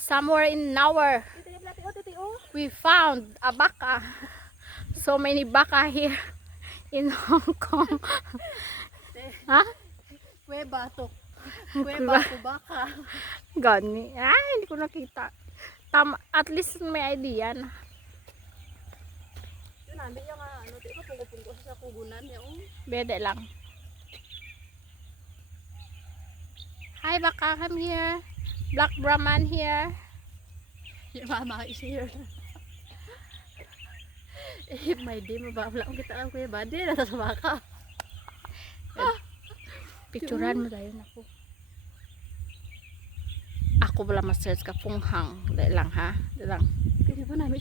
Somewhere in nowhere, we found a baka. So many baka here in Hong Kong. Ha? Kuweba to. Kuweba to baka. Gani. Ay, hindi ko nakita. At least may idea na. Yun namin yung ano, di ba pungko-pungko sa kugunan yung. Bede lang. Hi baka, come here. Black Brahman here. Yung mama is here. Eh, may di mababla kung kita ang kuweba. Di na sa baka. Picturean mo tayo na po. Ako wala ma-search ka punghang. Dahil lang ha. Dahil lang. Kasi ba namin